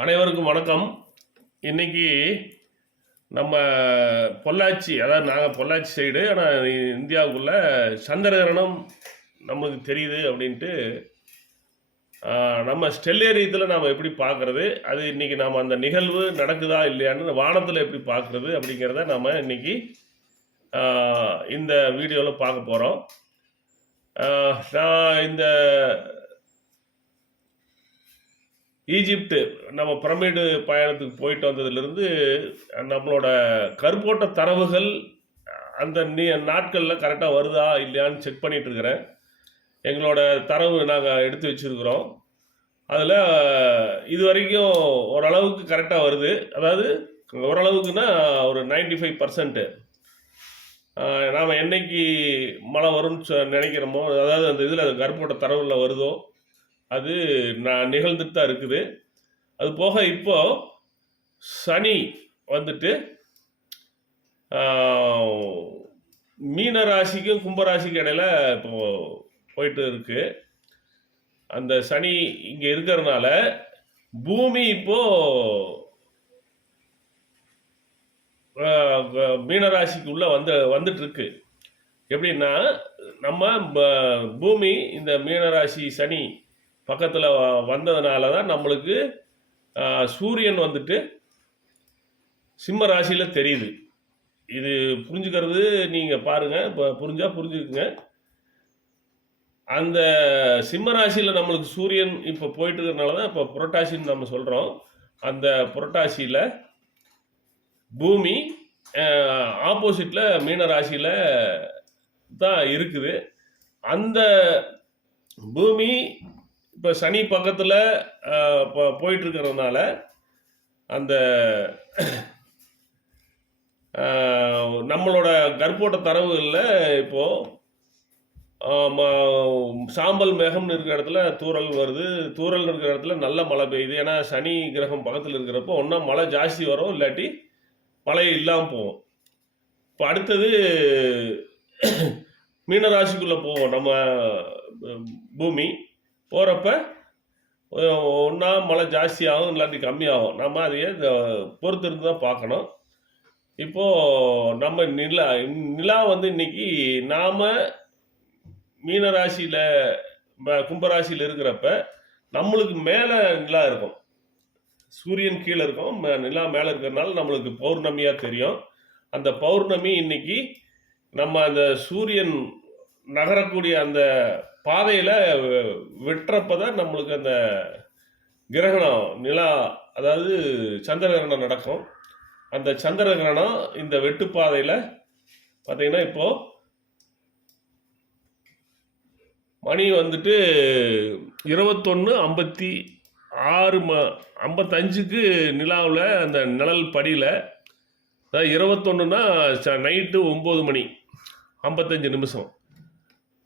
அனைவருக்கும் வணக்கம். இன்னைக்கு நம்ம பொள்ளாச்சி அதாவது நாங்கள் பொள்ளாச்சி சைடு ஆனால் இந்தியாவுக்குள்ள சந்திரகிரகணம் நம்மளுக்கு தெரியுது அப்படின்ட்டு நம்ம ஸ்டெல்லேரியத்தில் நாம் எப்படி பார்க்குறது அது இன்றைக்கி நாம் அந்த நிகழ்வு நடக்குதா இல்லையான்னு வானத்தில் எப்படி பார்க்குறது அப்படிங்கிறத நம்ம இன்னைக்கு இந்த வீடியோவில் பார்க்க போகிறோம் நான் இந்த ஈஜிப்டு நம்ம பிரமிடு பயணத்துக்கு போயிட்டு வந்ததுலேருந்து நம்மளோட கருப்போட்ட தரவுகள் அந்த நீ நாட்களில் கரெக்டாக வருதா இல்லையான்னு செக் பண்ணிகிட்ருக்கிறேன் எங்களோட தரவு நாங்கள் எடுத்து வச்சுருக்குறோம். அதில் இது வரைக்கும் ஓரளவுக்கு கரெக்டாக வருது. அதாவது ஓரளவுக்குன்னா ஒரு 95% ஃபைவ் பர்சன்ட்டு நாம் என்னைக்கு மழை வரும்னு சொ- நினைக்கிறோமோ அதாவது அந்த இதில் கருப்போட்ட தரவில் வருதோ அது நான் நிகழ்ந்துட்டு தான் இருக்குது. அது போக இப்போ சனி வந்துட்டு மீன ராசிக்கும் கும்பராசிக்கும் இடையில இப்போ போயிட்டு இருக்கு. அந்த சனி இங்க இருக்கிறதுனால பூமி இப்போ மீனராசிக்குள்ளே மீனராசிக்கு உள்ள வந்து வந்துட்டு இருக்கு எப்படின்னா நம்ம பூமி இந்த மீனராசி சனி பக்கத்தில் வந்ததுனால தான் நம்மளுக்கு சூரியன் வந்துட்டு சிம்ம ராசியில் தெரியுது. இது புரிஞ்சுக்கிறது நீங்கள் பாருங்கள் இப்போ புரிஞ்சால் புரிஞ்சுக்குங்க. அந்த சிம்ம ராசியில் நம்மளுக்கு சூரியன் இப்போ போயிட்டு இருக்கிறனால தான் இப்போ புரட்டாசின்னு நம்ம சொல்கிறோம் அந்த புரட்டாசியில் பூமி ஆப்போசிட்டில் மீன ராசியில் தான் இருக்குது. அந்த பூமி இப்போ சனி பக்கத்தில் இப்போ போயிட்டு இருக்கிறதுனால அந்த நம்மளோட கர்ப்போட்ட தரவுகளில் இப்போது சாம்பல் மேகம்னு இருக்கிற இடத்துல தூரல் வருது. தூரல் இருக்கிற இடத்துல நல்ல மழை பெய்யுது. ஏன்னா சனி கிரகம் பக்கத்தில் இருக்கிறப்போ ஒன்றா மழை ஜாஸ்தி வரும். இல்லாட்டி மழை இல்லாமல் போகும். இப்போ அடுத்தது மீனராசிக்குள்ளே போவோம். நம்ம பூமி. போகிறப்ப ஒன்றா மழை ஜாஸ்தியாகும் இல்லாட்டி கம்மியாகும். நம்ம அதையே பொறுத்திருந்து தான் பார்க்கணும். இப்போது நம்ம நிலா நிலா வந்து இன்னைக்கு நாம் மீனராசியில் கும்பராசியில் இருக்கிறப்ப நம்மளுக்கு மேலே நிலா இருக்கும். சூரியன் கீழே இருக்கும். ம- நிலா மேலே இருக்கிறதுனால நம்மளுக்கு பௌர்ணமியாக தெரியும். அந்த பௌர்ணமி இன்னைக்கு நம்ம அந்த சூரியன் நகரக்கூடிய அந்த பாதையில் வெட்டுறப்ப தான் நம்மளுக்கு அந்த கிரகணம் நிலா அதாவது சந்திர கிரகணம் நடக்கும். அந்த சந்திர கிரகணம் இந்த வெட்டுப்பாதையில் பார்த்தீங்கன்னா இப்போது மணி வந்துட்டு இருபத்தொன்று ஐம்பத்தி ஆறு ம ஐம்பத்தஞ்சுக்கு நிலாவில் அந்த நிழல் படியில் அதாவது இருபத்தொன்னுனா நைட்டு ஒம்பது மணி ஐம்பத்தஞ்சு நிமிஷம்.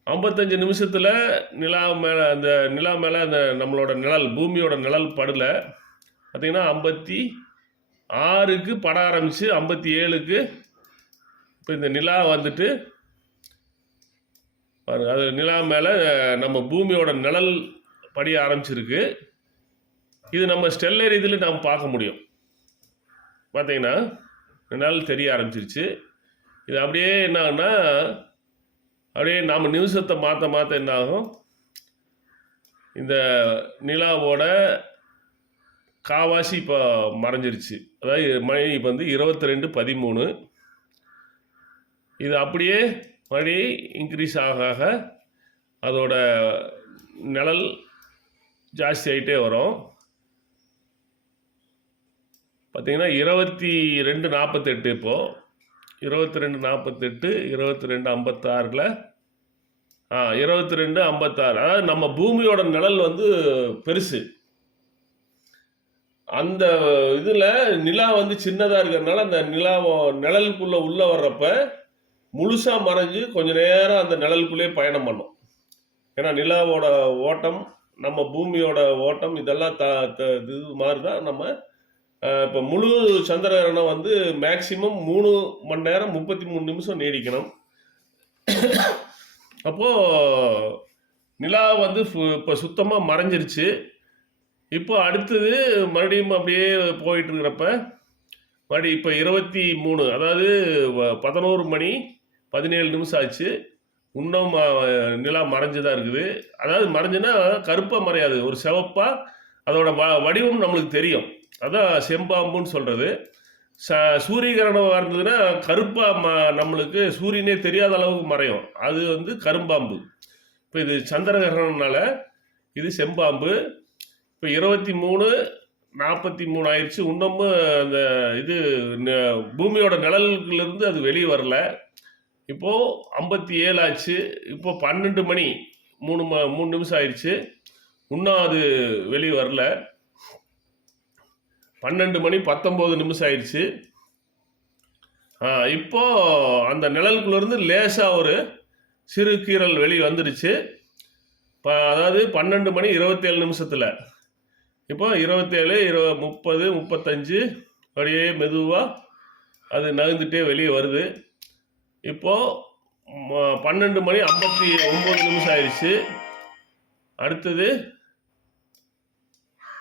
ஐம்பத்தஞ்சு நிமிஷத்தில் நிலா மேலே அந்த நிலா மேலே அந்த நம்மளோட நிழல் பூமியோட நிழல் படல. பார்த்திங்கன்னா ஐம்பத்தி ஆறுக்கு பட ஆரம்பித்து ஐம்பத்தி ஏழுக்கு இப்போ இந்த நிலா வந்துட்டு பாருங்க அது நிலா மேலே நம்ம பூமியோட நிழல் படிய ஆரம்பிச்சிருக்கு. இது நம்ம ஸ்டெல்லர் இதில் நாம் பார்க்க முடியும். பார்த்தீங்கன்னா நிழல் தெரிய ஆரம்பிச்சிருச்சு. இது அப்படியே என்ன அப்படியே நாம் நிமிஷத்தை மாற்ற மாற்ற என்ன ஆகும் இந்த நிலாவோட காவாசி இப்போ மறைஞ்சிருச்சு. அதாவது மணி இப்போ வந்து இருபத்தி ரெண்டு பதிமூணு. இது அப்படியே மழை இன்க்ரீஸ் ஆக ஆக அதோட நிழல் ஜாஸ்தி ஆகிட்டே வரும். பார்த்தீங்கன்னா இருபத்தி ரெண்டு நாற்பத்தெட்டு இப்போது இருபத்தி ரெண்டு நாற்பத்தெட்டு இருபத்தி ரெண்டு ஐம்பத்தாறில்? ஆ இருபத்தி ரெண்டு ஐம்பத்தாறு. அதாவது நம்ம பூமியோட நிழல் வந்து பெருசு. அந்த இதில் நிலா வந்து சின்னதாக இருக்கிறதுனால அந்த நிலா நிழலுக்குள்ளே உள்ளே வர்றப்ப முழுசாக மறைஞ்சு கொஞ்ச நேரம் அந்த நிழலுக்குள்ளேயே பயணம் பண்ணும். ஏன்னா நிலாவோட ஓட்டம் நம்ம பூமியோட ஓட்டம் இதெல்லாம் த த- இது மாதிரி தான் நம்ம இப்போ முழு சந்திரகிரகணம் வந்து மேக்சிமம் மூணு மணி நேரம் முப்பத்தி மூணு நிமிஷம் நீடிக்கணும். அப்போது நிலா வந்து இப்போ சுத்தமாக மறைஞ்சிருச்சு. இப்போ அடுத்தது மறுபடியும் அப்படியே போயிட்டு இருக்கிறப்ப மறுபடியும் இப்போ இருபத்தி மூணு அதாவது பதினோரு மணி பதினேழு நிமிஷம் ஆச்சு. இன்னும் நிலா மறைஞ்சு தான் இருக்குது. அதாவது மறைஞ்சுன்னா கருப்பாக மறையாது. ஒரு சிவப்பாக அதோட வ வடிவம் நம்மளுக்கு தெரியும். அதான் செம்பாம்புன்னு சொல்கிறது ச சூரியகிரணம் இருந்ததுன்னா கருப்பாக ம நம்மளுக்கு சூரியனே தெரியாத அளவுக்கு மறையும். அது வந்து கரும்பாம்பு. இப்போ இது சந்திரகிரகணம்னால இது செம்பாம்பு. இப்போ இருபத்தி மூணு நாற்பத்தி மூணு ஆயிடுச்சு. இன்னமும் அந்த இது ந- பூமியோட நிழலுக்குலேருந்து அது வெளியே வரல. இப்போது ஐம்பத்தி ஏழு ஆச்சு. இப்போ பன்னெண்டு மணி மூணு ம மூணு நிமிஷம் ஆயிடுச்சு. இன்னும் அது வெளியே வரல. பன்னெண்டு மணி பத்தொம்போது நிமிஷம் ஆயிடுச்சு இப்போது அந்த நிழலுக்குள்ளேருந்து லேசாக ஒரு சிறு கீறல் வெளி வந்துடுச்சு இப்போ அதாவது பன்னெண்டு மணி இருபத்தேழு நிமிஷத்தில். இப்போ இருபத்தேழு இருப முப்பது முப்பத்தஞ்சு அப்படியே மெதுவாக அது நகர்ந்துட்டே வெளியே வருது. இப்போது பன்னெண்டு மணி ஐம்பத்தி ஒம்பது நிமிஷம் ஆயிடுச்சு அடுத்தது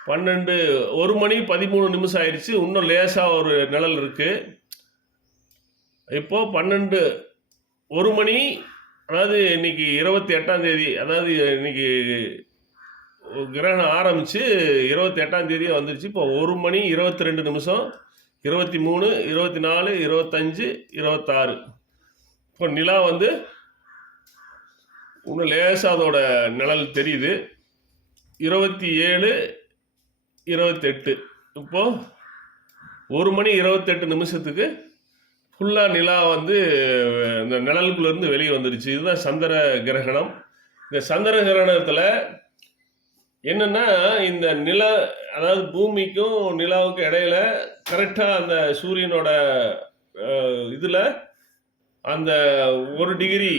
பன்னெண்டு ஒரு மணி பதிமூணு நிமிஷம் ஆயிடுச்சு. இன்னும் லேசாக ஒரு நிழல் இருக்குது இப்போது பன்னெண்டு ஒரு மணி அதாவது இன்னைக்கு இருபத்தி எட்டாம் தேதி அதாவது இன்னைக்கு கிரகணம் ஆரம்பித்து இருபத்தி எட்டாம் தேதியாக வந்துருச்சு. இப்போ ஒரு மணி இருபத்தி ரெண்டு நிமிஷம் இருபத்தி மூணு இருபத்தி நாலு இருபத்தஞ்சு இருபத்தாறு. இப்போ நிலா வந்து இன்னும் லேசாக அதோட நிழல் தெரியுது. இருபத்தி ஏழு இருபத்தெட்டு. இப்போது ஒரு மணி இருபத்தெட்டு நிமிஷத்துக்கு ஃபுல்லாக நிலா வந்து இந்த நிழலுக்குள்ளேருந்து வெளியே வந்துருச்சு. இதுதான் சந்திர கிரகணம். இந்த சந்திர கிரகணத்தில் என்னென்னா இந்த நில அதாவது பூமிக்கும் நிலாவுக்கும் இடையில கரெக்டாக அந்த சூரியனோட இதில் அந்த ஒரு டிகிரி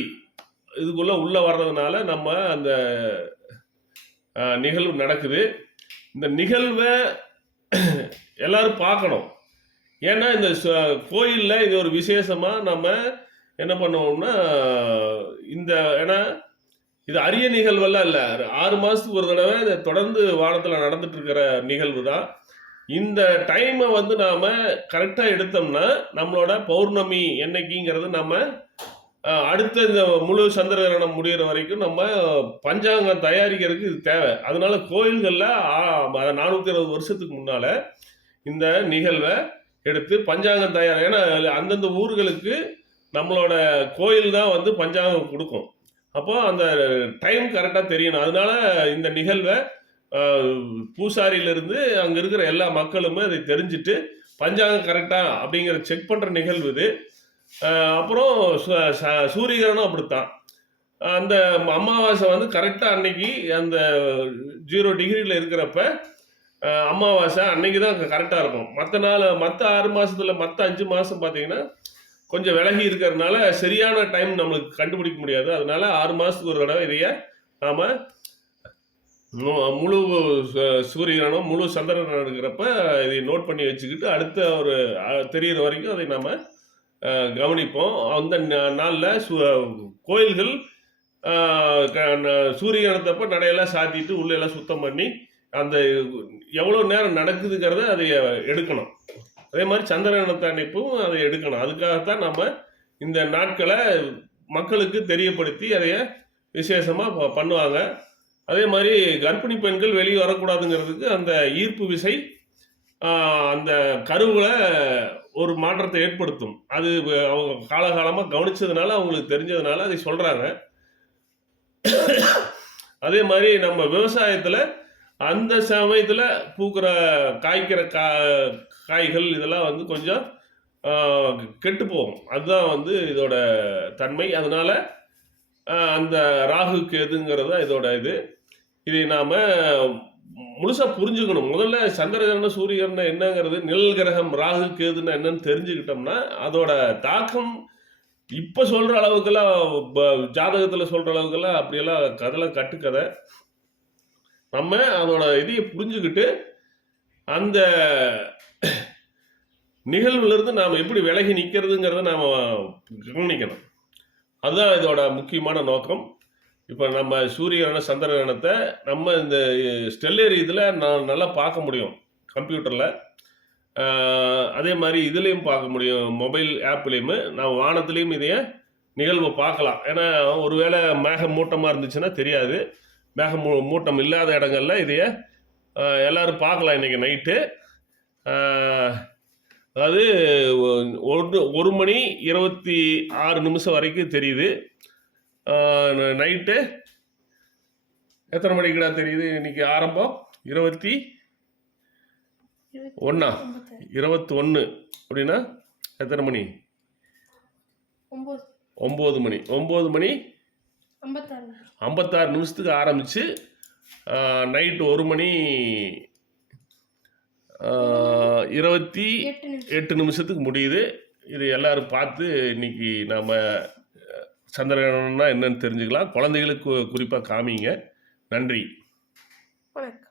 இதுக்குள்ளே உள்ளே வர்றதுனால நம்ம அந்த நிகழ்வு நடக்குது. இந்த நிகழ்வை எல்லாரும் பார்க்கணும். ஏன்னா இந்த கோயிலில் இது ஒரு விசேஷமாக நம்ம என்ன பண்ணுவோம்னா இந்த ஏன்னா இது அரிய நிகழ்வெல்லாம் இல்லை. ஆறு மாதத்துக்கு ஒரு தடவை இது தொடர்ந்து வானத்தில் நடந்துட்டு இருக்கிற நிகழ்வு தான் இந்த டைமை வந்து நாம் கரெக்டாக எடுத்தோம்னா நம்மளோட பௌர்ணமி என்னைக்குங்கிறது நம்ம அடுத்த இந்த முழு சந்திரகிரகணம் முடிகிற வரைக்கும் நம்ம பஞ்சாங்கம் தயாரிக்கிறதுக்கு இது தேவை. அதனால கோயில்களில் நானூற்றி அறுபது வருஷத்துக்கு முன்னால் இந்த நிகழ்வை எடுத்து பஞ்சாங்கம் தயார் ஏன்னா அந்தந்த ஊர்களுக்கு நம்மளோட கோயில் தான் வந்து பஞ்சாங்கம் கொடுக்கும். அப்போ அந்த டைம் கரெக்டாக தெரியணும். அதனால இந்த நிகழ்வை பூசாரியிலிருந்து அங்கே இருக்கிற எல்லா மக்களுமே அதை தெரிஞ்சுட்டு பஞ்சாங்கம் கரெக்டாக அப்படிங்கிற செக் பண்ணுற நிகழ்வு இது. அப்புறம் சு- ச- சூரியகிரகணம் அப்படித்தான். அந்த அமாவாசை வந்து கரெக்டாக அன்னைக்கு அந்த ஜீரோ டிகிரியில் இருக்கிறப்ப அமாவாசை அன்னைக்கு தான் கரெக்டாக இருக்கும். மற்ற நாள் மற்ற ஆறு மாதத்தில் மற்ற அஞ்சு மாதம் பார்த்தீங்கன்னா கொஞ்சம் விலகி இருக்கிறதுனால சரியான டைம் நம்மளுக்கு கண்டுபிடிக்க முடியாது. அதனால ஆறு மாதத்துக்கு ஒரு தடவை இதைய நாம் முழு சு- சூரியகிரகணம் முழு சந்திரன் இருக்கிறப்ப இதை நோட் பண்ணி வச்சுக்கிட்டு அடுத்த ஒரு தெரியிற வரைக்கும் அதை நம்ம கவனிப்போம். அந்த நாளில் சு கோயில்கள் அஹ், க- ந- நடையெல்லாம் சாத்திட்டு உள்ளெல்லாம் சுத்தம் பண்ணி அந்த எவ்வளோ நேரம் நடக்குதுங்கிறத அதை எடுக்கணும். அதே மாதிரி சந்திரகிரகணத்தை அன்னைப்பும் அதை எடுக்கணும். அதுக்காகத்தான் நம்ம இந்த நாட்களை மக்களுக்கு தெரியப்படுத்தி அதைய விசேஷமாக பண்ணுவாங்க. அதே மாதிரி கர்ப்பிணி பெண்கள் வெளியே வரக்கூடாதுங்கிறதுக்கு அந்த ஈர்ப்பு விசை அந்த கருவில் ஒரு மாற்றத்தை ஏற்படுத்தும். அது அவங்க காலகாலமாக கவனிச்சதுனால அவங்களுக்கு தெரிஞ்சதுனால அதை சொல்கிறாங்க அதே மாதிரி நம்ம விவசாயத்தில் அந்த சமயத்தில் பூக்கிற காய்க்கிற கா காய்கள் இதெல்லாம் வந்து கொஞ்சம் கெட்டு போகும். அதுதான் வந்து இதோட தன்மை. அதனால அந்த ராகு கேதுங்கிறது தான் இதோட இது. இதை நாம் முழுசாக புரிஞ்சுக்கணும். முதல்ல சந்திரகிரகணம் சூரியகிரகணம் என்னங்கிறது நிழல் கிரகம் ராகு கேதுன்னா என்னன்னு தெரிஞ்சுக்கிட்டோம்னா அதோட தாக்கம் இப்போ சொல்கிற அளவுக்கெல்லாம் ஜாதகத்தில் சொல்கிற அளவுக்கெல்லாம் அப்படியெல்லாம் கதெல்லாம் கட்டுக்கதை. நம்ம அதோட இதையை புரிஞ்சுக்கிட்டு அந்த நிகழ்வுலேருந்து நாம் எப்படி விலகி நிற்கிறதுங்கிறத நாம் கவனிக்கணும். அதுதான் இதோட முக்கியமான நோக்கம். இப்போ நம்ம சூரியன சந்திரகிரகணத்தை நம்ம இந்த ஸ்டெல்லரி இதில் நான் நல்லா பார்க்க முடியும் கம்ப்யூட்டரில். அதே மாதிரி இதுலேயும் பார்க்க முடியும் மொபைல் ஆப்லேயுமே. நான் வானத்துலேயும் இதைய நிகழ்வை பார்க்கலாம். ஏன்னா ஒருவேளை மேகம் மூட்டமாக இருந்துச்சுன்னா தெரியாது. மேகம் மூ மூட்டம் இல்லாத இடங்கள்ல இதைய எல்லோரும் பார்க்கலாம் இன்றைக்கி நைட்டு. அதாவது ஒன்று ஒரு ஒரு மணி இருபத்தி ஆறு நிமிஷம் வரைக்கும் தெரியுது. நைட்டு எத்தனை மணிக்குடா தெரியுது? இன்னைக்கு ஆரம்பம்? இருபத்தி ஒன்றா இருபத்தி ஒன்று அப்படின்னா எத்தனை மணி? ஒம்பது. ஒம்பது மணி. ஒம்பது மணி ஐம்பத்தாறு நிமிஷத்துக்கு ஆரம்பித்து நைட்டு ஒரு மணி இருபத்தி எட்டு நிமிஷத்துக்கு முடியுது. இது எல்லாரும் பார்த்து இன்னைக்கு நாம் சந்திரகிரகணம்னா என்னன்னு தெரிஞ்சுக்கலாம். குழந்தைகளுக்கு குறிப்பாக காமிங்க. நன்றி. வணக்கம்.